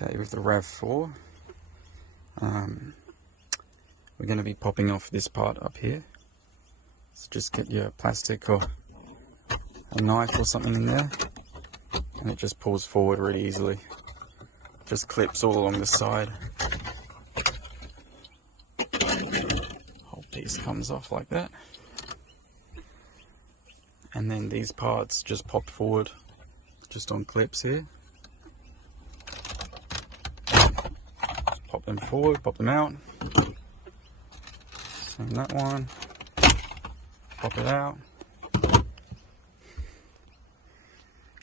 Okay, with the RAV4, we're going to be popping off this part up here. So just get your plastic or a knife or something in there, and it just pulls forward really easily. Just clips all along the side. Whole piece comes off like that. And then these parts just pop forward just on clips here. Just pop them forward, pop them out. Same that one. Pop it out.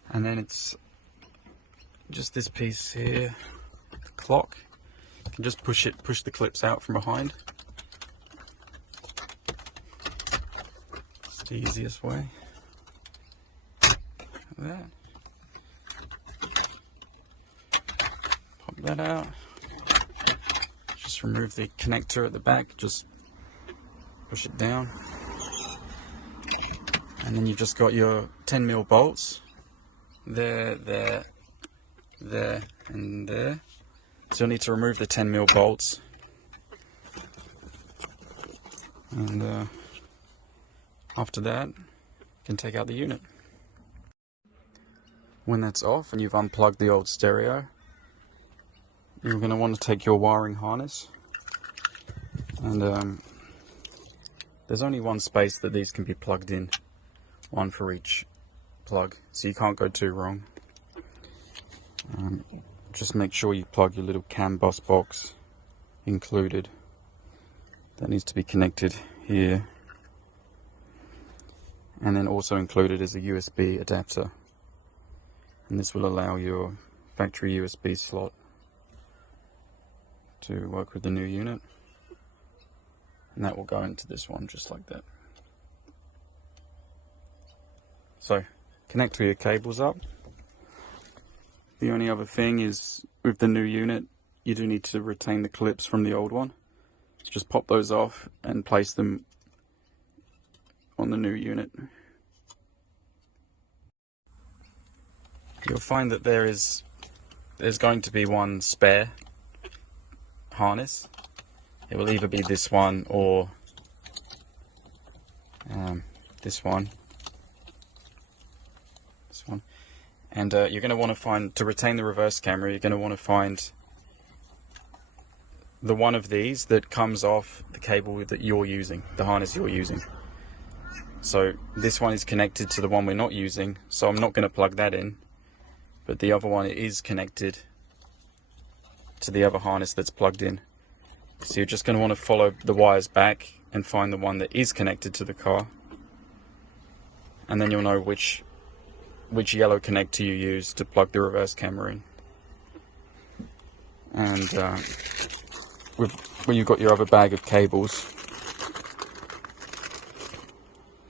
And then it's just this piece here, the clock. You can just push the clips out from behind. It's the easiest way. Like that. Pop that out. Just remove the connector at the back, just push it down. And then you've just got your 10mm bolts. There, and there. So you'll need to remove the 10mm bolts. And after that, you can take out the unit. When that's off and you've unplugged the old stereo, you're going to want to take your wiring harness. And there's only one space that these can be plugged in. One for each plug, so you can't go too wrong. Just make sure you plug your little CAN bus box included. That needs to be connected here. And then also included is a USB adapter. And this will allow your factory USB slot to work with the new unit. And that will go into this one just like that. So, connect all your cables up. The only other thing is, with the new unit, you do need to retain the clips from the old one. Just pop those off and place them on the new unit. You'll find that there's going to be one spare harness. It will either be this one or this one. And you're going to want to find, to retain the reverse camera, you're going to want to find the one of these that comes off the cable that you're using, the harness you're using. So this one is connected to the one we're not using, so I'm not going to plug that in. But the other one is connected to the other harness that's plugged in. So you're just going to want to follow the wires back and find the one that is connected to the car. And then you'll know which yellow connector you use to plug the reverse camera in. And when you've got your other bag of cables,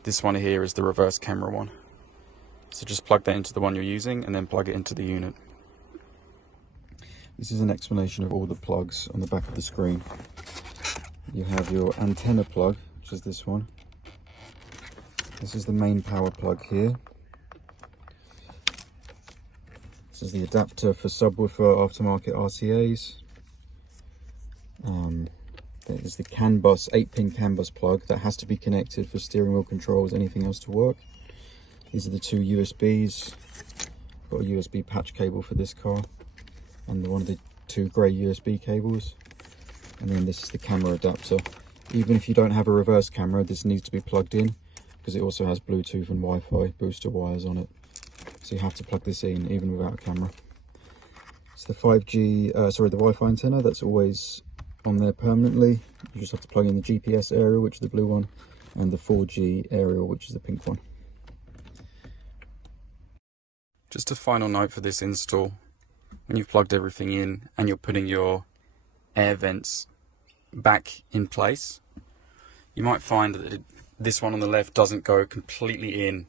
this one here is the reverse camera one. So just plug that into the one you're using and then plug it into the unit. This is an explanation of all the plugs on the back of the screen. You have your antenna plug, which is this one. This is the main power plug here. This is the adapter for subwoofer aftermarket RCAs. There is the CAN bus, 8-pin CAN bus plug that has to be connected for steering wheel controls, anything else to work. These are the two USBs. Got a USB patch cable for this car, and one of the two grey USB cables. And then this is the camera adapter. Even if you don't have a reverse camera, this needs to be plugged in because it also has Bluetooth and Wi-Fi booster wires on it. So you have to plug this in even without a camera. It's the the Wi-Fi antenna that's always on there permanently. You just have to plug in the GPS aerial, which is the blue one, and the 4G aerial, which is the pink one. Just a final note for this install. When you've plugged everything in and you're putting your air vents back in place, you might find that this one on the left doesn't go completely in.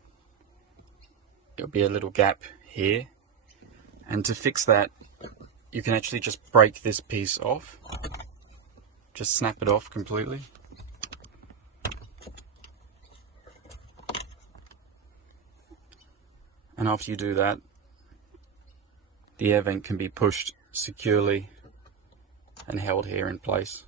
There'll be a little gap here, and to fix that you can actually just break this piece off. Just snap it off completely. And after you do that, the air vent can be pushed securely and held here in place.